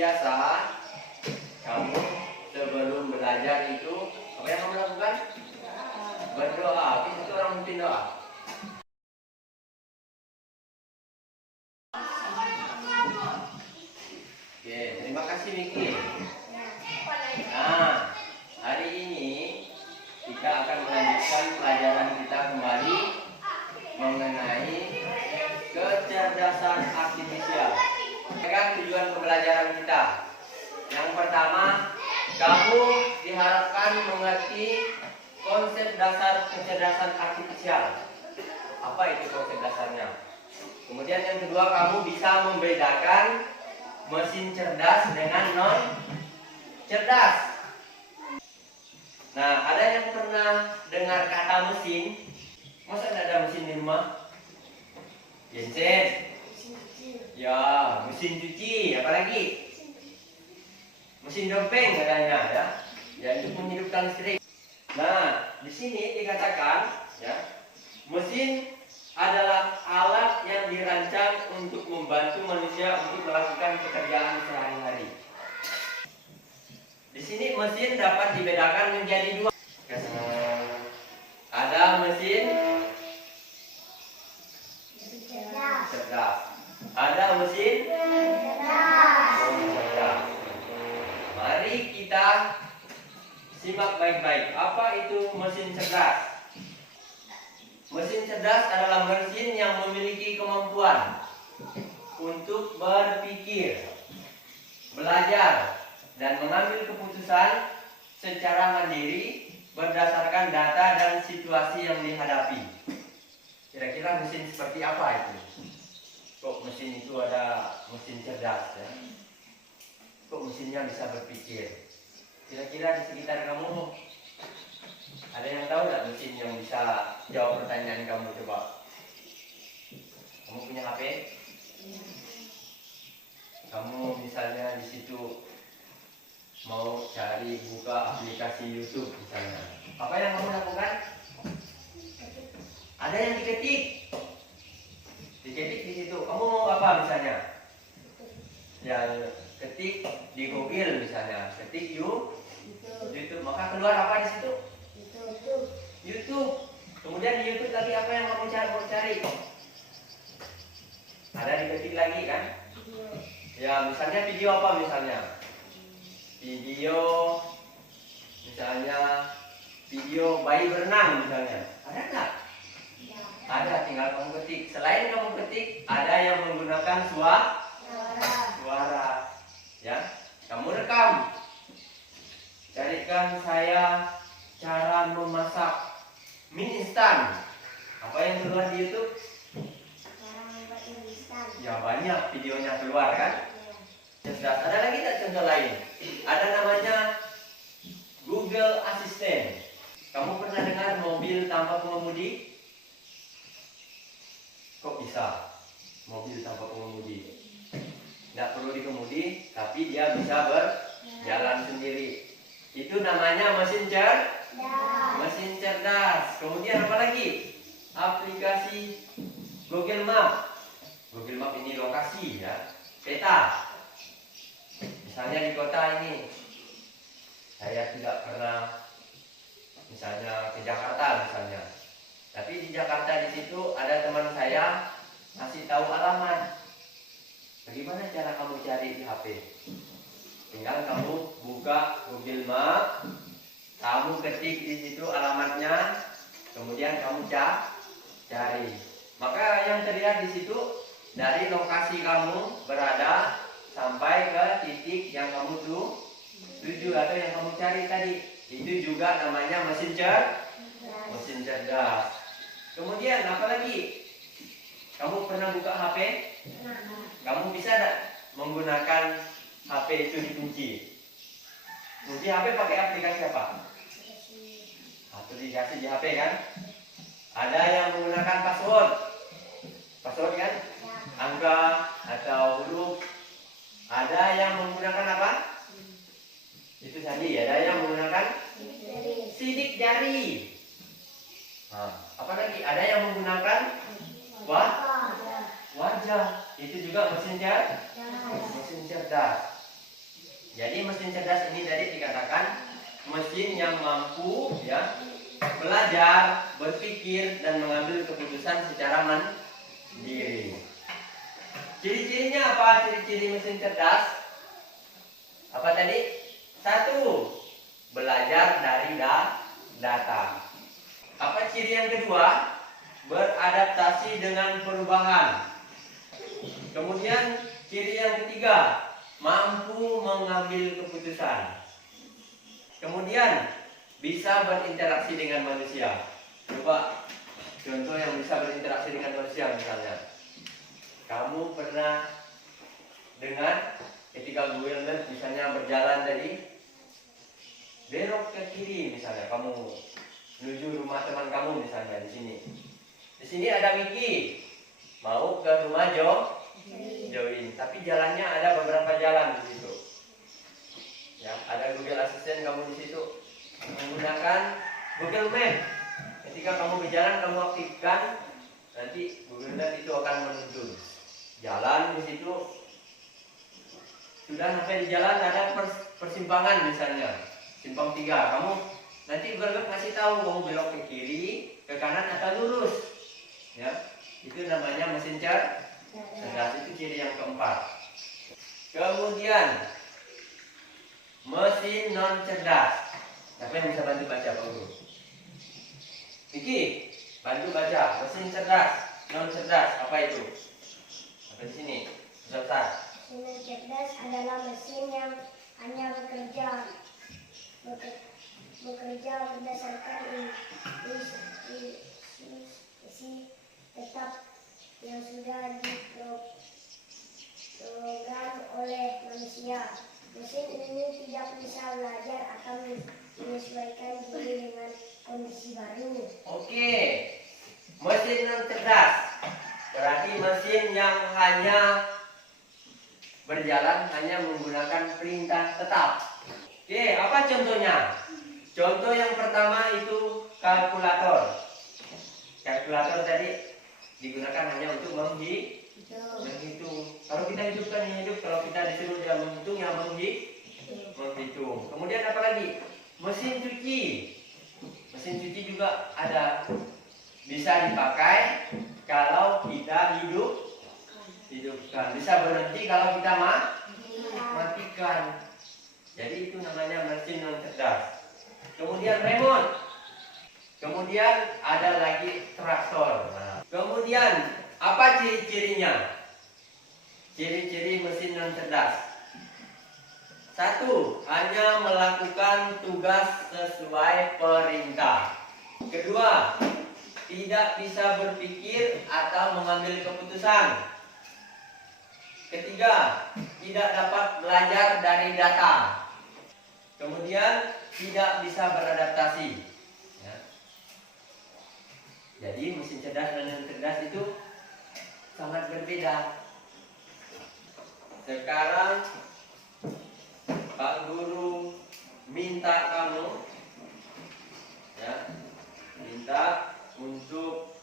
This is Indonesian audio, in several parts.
biasa kamu sebelum belajar itu apa yang kamu lakukan? Berdoa. Kita itu orang mungkin doa. Oke, terima kasih Miki. Nah, hari ini kita akan melanjutkan pelajaran kita kembali mengenai kecerdasan artifisial. Dengan tujuan pembelajaran kita. Yang pertama, kamu diharapkan mengerti konsep dasar kecerdasan artifisial. Apa itu konsep dasarnya? Kemudian yang kedua, kamu bisa membedakan mesin cerdas dengan non cerdas. Nah, ada yang pernah dengar kata mesin? Masa tidak ada mesin di rumah? Genset. Ya, mesin cuci, apalagi? Mesin dompeng katanya ya. Ya, itu menghidupkan listrik. Nah, di sini dikatakan ya, mesin adalah alat yang dirancang untuk membantu manusia untuk melakukan pekerjaan sehari-hari. Di sini mesin dapat dibedakan menjadi dua. Ada mesin cerdas. Ada mesin cerdas. Mari kita simak baik-baik. Apa itu mesin cerdas? Mesin cerdas adalah mesin yang memiliki kemampuan untuk berpikir, belajar, dan mengambil keputusan secara mandiri berdasarkan data dan situasi yang dihadapi. Kira-kira mesin seperti apa itu? Kok mesin itu ada mesin cerdas ya? Kok mesinnya bisa berpikir? Kira-kira di sekitar kamu ada yang tahu nggak mesin yang bisa jawab pertanyaan kamu? Coba. Kamu punya HP? Kamu misalnya di situ mau cari buka aplikasi YouTube misalnya. Apa yang kamu lakukan? Ada yang diketik. Diketik di situ. Kamu mau apa misalnya? Yang ketik di Google misalnya. Ketik YouTube. Maka keluar apa di situ? YouTube. Kemudian di YouTube lagi apa yang kamu cari? Ada diketik lagi kan? Ya, misalnya video apa misalnya? Video misalnya video bayi berenang misalnya. Ada nggak? Ada, tinggal kamu ketik. Selain kamu ketik, ada yang menggunakan suara. Ya, kamu rekam. Carikan saya cara memasak mie instan. Apa yang keluar di YouTube? Ya, banyak videonya keluar kan? Cerdas. Ada lagi tak contoh lain? Ada namanya Google Assistant. Kamu pernah dengar mobil tanpa pengemudi? Kok bisa mobil tanpa pengemudi? Tidak perlu dikemudi, tapi dia bisa berjalan sendiri. Itu namanya mesin cerdas. Kemudian apa lagi? Aplikasi Google Map. Google Map ini lokasi ya, peta. Misalnya di kota ini, saya tidak pernah misalnya ke Jakarta misalnya. Tapi di Jakarta di situ ada teman saya ngasih tahu alamat. Bagaimana cara kamu cari di HP? Tinggal kamu buka Google Map, kamu ketik di situ alamatnya, kemudian kamu cari. Maka yang terlihat di situ dari lokasi kamu berada sampai ke titik yang kamu tuju atau yang kamu cari tadi. Itu juga namanya mesin cerdas. Kemudian apa lagi? Kamu pernah buka HP? Kamu bisa tidak menggunakan HP itu dikunci? Kunci HP pakai aplikasi apa? Aplikasi di HP kan? Ada yang menggunakan password kan? Angka atau huruf. Ada yang menggunakan apa? Itu tadi. Ada yang menggunakan sidik jari. Nah, apa lagi? Ada yang menggunakan wajah. Itu juga mesin cerdas. Jadi mesin cerdas ini tadi dikatakan mesin yang mampu ya belajar, berpikir dan mengambil keputusan secara mandiri. Ciri-cirinya apa? Ciri-ciri mesin cerdas apa tadi? Satu, belajar dari data. Apa ciri yang kedua? Beradaptasi dengan perubahan. Kemudian ciri yang ketiga, mampu mengambil keputusan. Kemudian bisa berinteraksi dengan manusia. Coba contoh yang bisa berinteraksi dengan manusia misalnya. Kamu pernah dengar ketika Google misalnya berjalan dari belok ke kiri misalnya, kamu menuju rumah teman kamu misalnya di sini. Di sini ada Wiki mau ke rumah Join, tapi jalannya ada beberapa jalan di situ. Ya, ada Google Assistant kamu di situ menggunakan Google Map. Ketika kamu berjalan kamu aktifkan, nanti Google Map itu akan menuntun jalan di situ. Sudah sampai di jalan ada persimpangan misalnya, simpang 3. Kamu nanti Google Map kasih tahu kamu belok ke kiri, ke kanan atau lurus. Ya, itu namanya mesin cerdas. Itu ciri yang keempat. Kemudian mesin non cerdas. Siapa yang bisa bantu baca Pak Guru? Iki, bantu baca mesin cerdas, non cerdas. Apa itu? Apa di sini? Besar. Mesin cerdas adalah mesin yang hanya bekerja berdasarkan isi tetap yang sudah diprogram oleh manusia. Mesin ini tidak bisa belajar atau menyesuaikan diri dengan kondisi baru. Oke, mesin non cerdas berarti mesin yang hanya berjalan hanya menggunakan perintah tetap. Oke, apa contohnya? Contoh yang pertama itu kalkulator. Kalkulator tadi digunakan hanya untuk menghitung. Kalau kita hidupkan yang hidup, kalau kita disuruh dia menghitung, yang menghitung. Kemudian apa lagi? Mesin cuci. Mesin cuci juga ada, bisa dipakai kalau kita hidupkan. Bisa berhenti kalau kita matikan. Jadi itu namanya mesin non cerdas. Kemudian remote. Kemudian ada lagi traktor. Nah, kemudian apa ciri-cirinya? Ciri-ciri mesin non cerdas. Satu, hanya melakukan tugas sesuai perintah. Kedua, tidak bisa berpikir atau mengambil keputusan. Ketiga, tidak dapat belajar dari data. Kemudian tidak bisa beradaptasi. Ya. Jadi mesin cerdas dan non cerdas itu sangat berbeda. Sekarang Pak Guru minta kamu untuk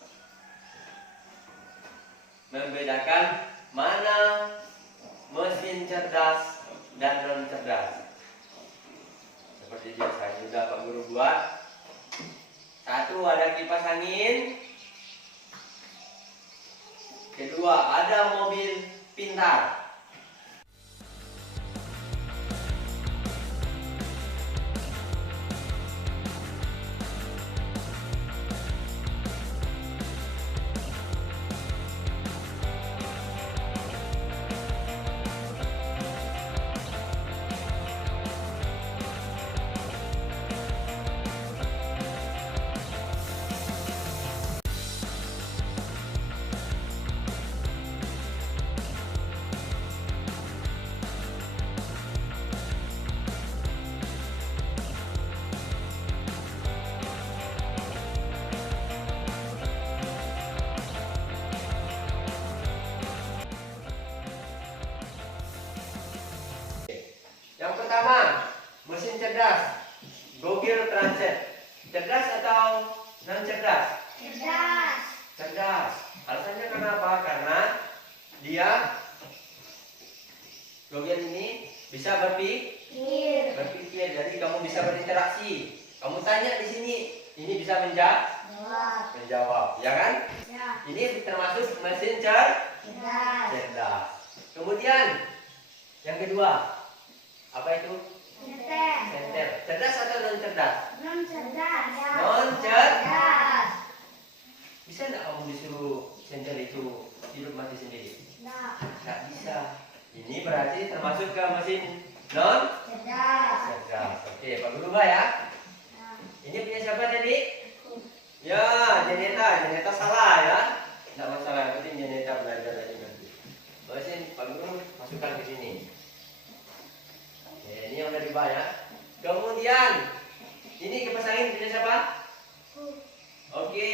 membedakan mana mesin cerdas dan non cerdas. Seperti biasa juga Pak Guru buat. Satu, ada kipas angin. Kedua, ada mobil pintar. Yang pertama, mesin cerdas, Google Translate. Cerdas atau non cerdas? Cerdas. Cerdas. Alasannya kenapa? Karena dia Google ini Bisa berpikir. Jadi kamu bisa berinteraksi. Kamu tanya di sini, ini bisa menjawab, ya kan? Ini termasuk mesin cerdas. Kemudian yang kedua, apa itu? Senter. Cerdas atau non cerdas? Non cerdas. Bisa nggak kamu disuruh senter itu hidup mati sendiri? Nggak bisa. Ini berarti termasuk ke mesin non cerdas. Oke, Pak Guru ya. Ini punya siapa tadi? Ya, Janeta salah ya. Tidak masalah, yang penting Janeta belajar lagi nanti. Mesin Pak Guru masukkan ke sini. Oke, ini yang dari Pak ya. Kemudian ini kipas angin punya siapa? Oke,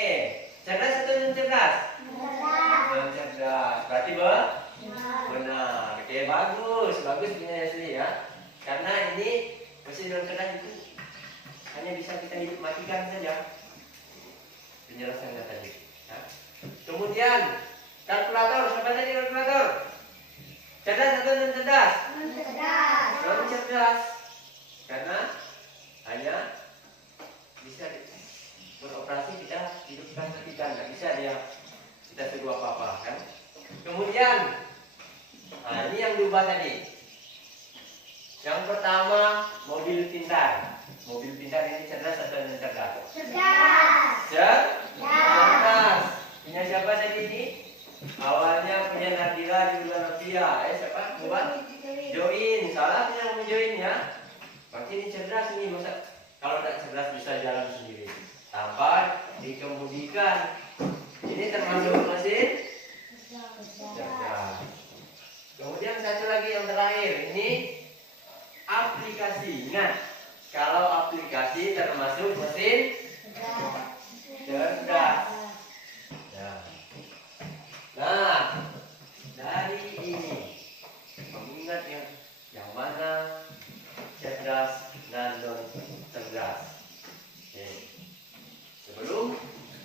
cerdas atau non cerdas? Non cerdas. Berarti benar. Oke, bagus punya Yasli ya. Karena ini mesin non cerdas itu hanya bisa kita hidup matikan saja. Penjelasan tadi. Ya. Kemudian kalkulator, siapa tadi kalkulator? Cerdas atau non cerdas? Non cerdas. Karena hanya bisa beroperasi kita hidupkan matikan, nggak bisa dia kita suruh apa-apa kan. Kemudian, nah ini yang diubah tadi. Yang pertama mobil pintar. Mobil pintar ini cerdas atau non cerdas? Cerdas. Punya siapa tadi ini? Awalnya punya Nadira juga Novia. Siapa? Bukan? Join. Salah punya ngomong join ya. Berarti ini cerdas ini. Masa kalau tidak cerdas bisa jalan sendiri tanpa dikemudikan. Ini termasuk mesin cerdas. Kemudian satu lagi yang terakhir. Ini aplikasi. Ingat, kalau aplikasi termasuk mesin cerdas. Nah, dari ini mengingat yang mana cerdas dan non cerdas. Oke. Sebelum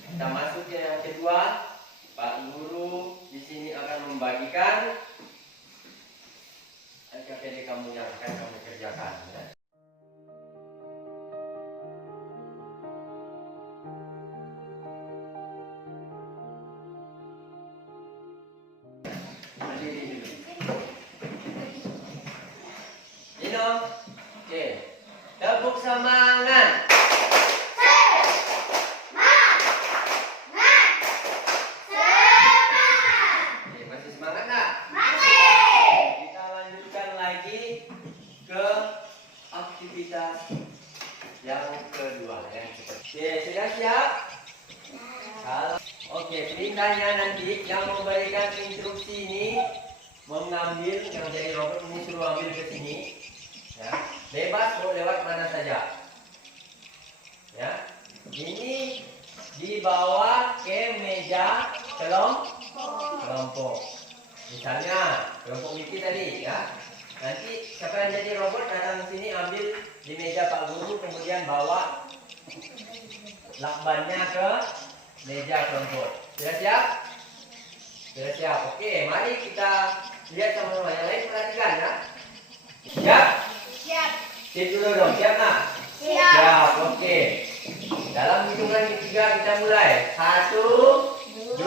kita masuk ke yang kedua, Pak Guru di sini akan membagikan LKPD kamu yang akan kamu kerjakan. Ya. Oke, tepuk semangat. Oke, masih semangat nggak? Kita lanjutkan lagi ke aktivitas yang kedua, yang seperti. Oke, sudah siap? Oke, perintahnya nanti yang memberikan instruksi ini mengambil yang dari robot ini suruh ambil ke sini. Ya, bebas mau lewat mana saja. Ya, ini dibawa ke meja kelompok. Misalnya kelompok Wiki tadi ya. Nanti siapa yang jadi robot datang ke sini ambil di meja Pak Guru, kemudian bawa lakbannya ke meja kelompok. Sudah siap? Sudah siap. Oke, mari kita lihat sama-sama. Yang lain perhatikan ya. Siap? Siap dulu dong, siap nak? Siap, oke. Dalam hitungan ketiga kita mulai. 1, 2, 3.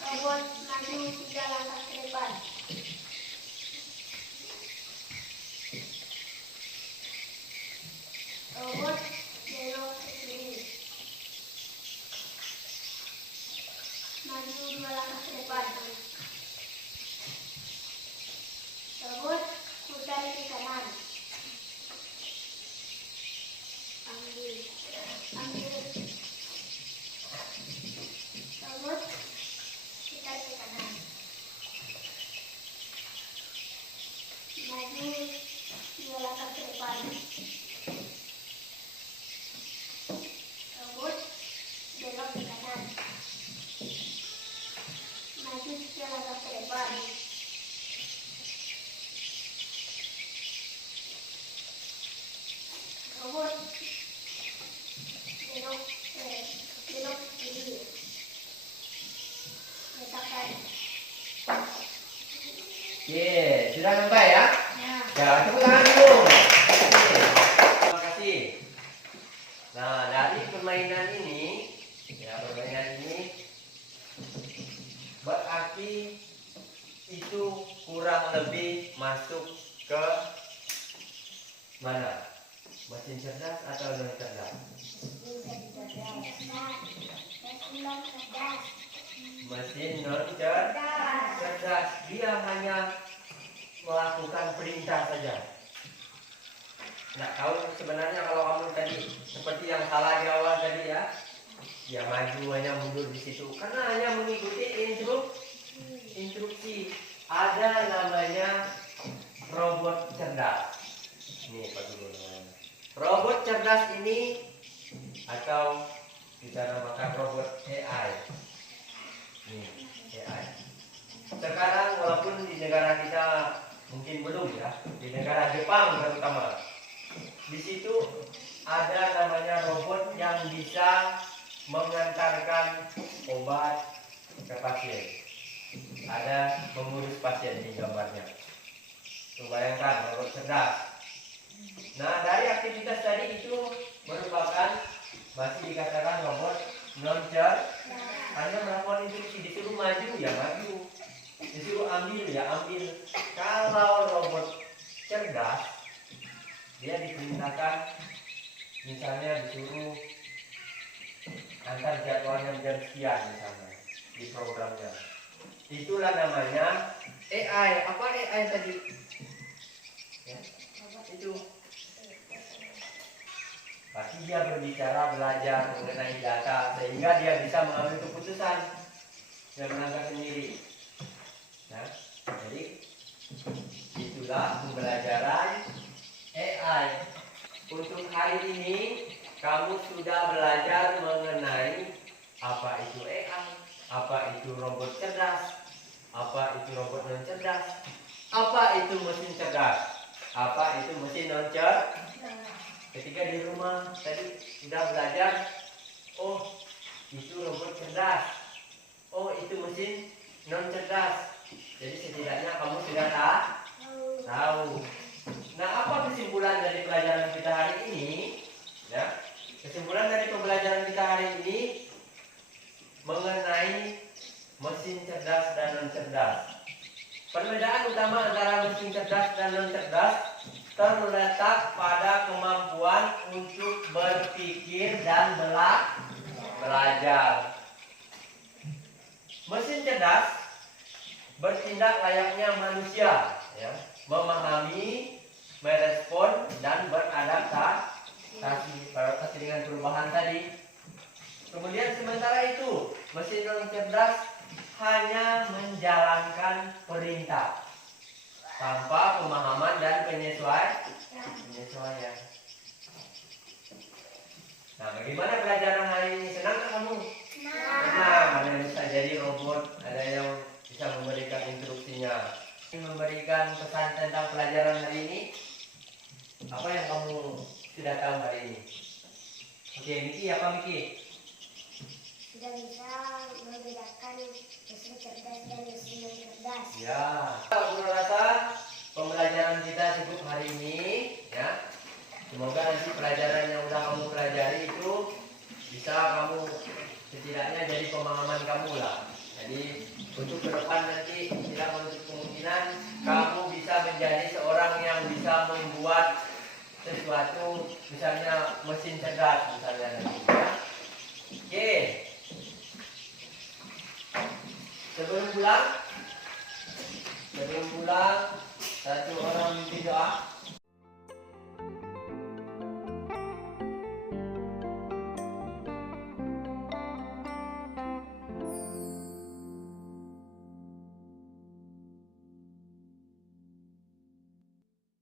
Robot maju 3 langkah ke depan. Robot belok ke kiri. Maju 2 langkah ke depan. Robot putar ke kanan. Ambil. Robot putar ke kanan. Maju 2 langkah ke depan. Robot belok ke kanan. Maju 3 langkah ke depan. Robot belok kiri. Letakkan. Oke, sudah sampai ya? Ya, tepuk tangan dulu. Terima kasih. Nah, dari permainan ini, berarti itu kurang lebih masuk ke mana? Mesin cerdas atau non cerdas? Mesin non cerdas. Dia hanya melakukan perintah saja. Nah, tahu sebenarnya kalau kamu tadi seperti yang salah di awal tadi ya, dia maju hanya mundur di situ karena hanya mengikuti instruksi. Ada namanya robot cerdas. Ini Pak Guru namanya. Robot cerdas ini atau kita namakan robot AI. Ini AI. Sekarang walaupun di negara kita mungkin belum ya, di negara Jepang terutama, di situ ada namanya robot yang bisa mengantarkan obat ke pasien. Ada mengurus pasien di gambarnya. Tuh bayangkan robot cerdas. Nah, dari aktivitas tadi itu merupakan masih dikatakan robot non cerdas. Hanya melakukan instruksi, disuruh maju ya maju, disuruh ambil ya ambil. Kalau robot cerdas, dia diperintahkan, misalnya disuruh antar jadwalnya jam sekian misalnya di programnya. Itulah namanya AI. Apa AI tadi? Ya, itu. Pasti dia berbicara, belajar mengenai data sehingga dia bisa mengambil keputusan dan menangkap sendiri. Nah, jadi itulah pembelajaran AI. Untuk hari ini kamu sudah belajar mengenai apa itu AI, apa itu robot cerdas, apa itu robot non cerdas, apa itu mesin cerdas, apa itu mesin non cerdas. Ketika di rumah tadi sudah belajar, oh itu robot cerdas, oh itu mesin non cerdas. Jadi setidaknya kamu sudah tahu. Nah, apa kesimpulan dari pelajaran kita hari ini? Ya, kesimpulan dari pembelajaran kita hari ini mengenai mesin cerdas dan non cerdas. Perbedaan utama antara mesin cerdas dan non cerdas terletak pada kemampuan untuk berpikir dan belajar. Mesin cerdas bertindak layaknya manusia, ya, memahami, merespon dan beradaptasi dengan perubahan tadi. Kemudian sementara itu mesin non cerdas hanya menjalankan perintah tanpa pemahaman dan penyesuaian. Nah, bagaimana pelajaran hari ini? Senang nggak kamu? Senang. Ada yang bisa jadi robot, ada yang bisa memberikan instruksinya. Memberikan pesan tentang pelajaran hari ini. Apa yang kamu sudah tahu hari ini? Oke, Miki, apa Miki? Sudah bisa membedakan mesin cerdas dan mesin non cerdas. Ya, aku rasa pembelajaran kita cukup hari ini, ya. Semoga nanti pelajaran yang udah kamu pelajari itu bisa kamu setidaknya jadi pemahaman kamu lah. Jadi untuk ke depan nanti tidak menutup kemungkinan kamu bisa menjadi seorang yang bisa membuat sesuatu, misalnya mesin cerdas misalnya nanti, ya. Oke. Sebelum pulang, satu orang mimpi doa.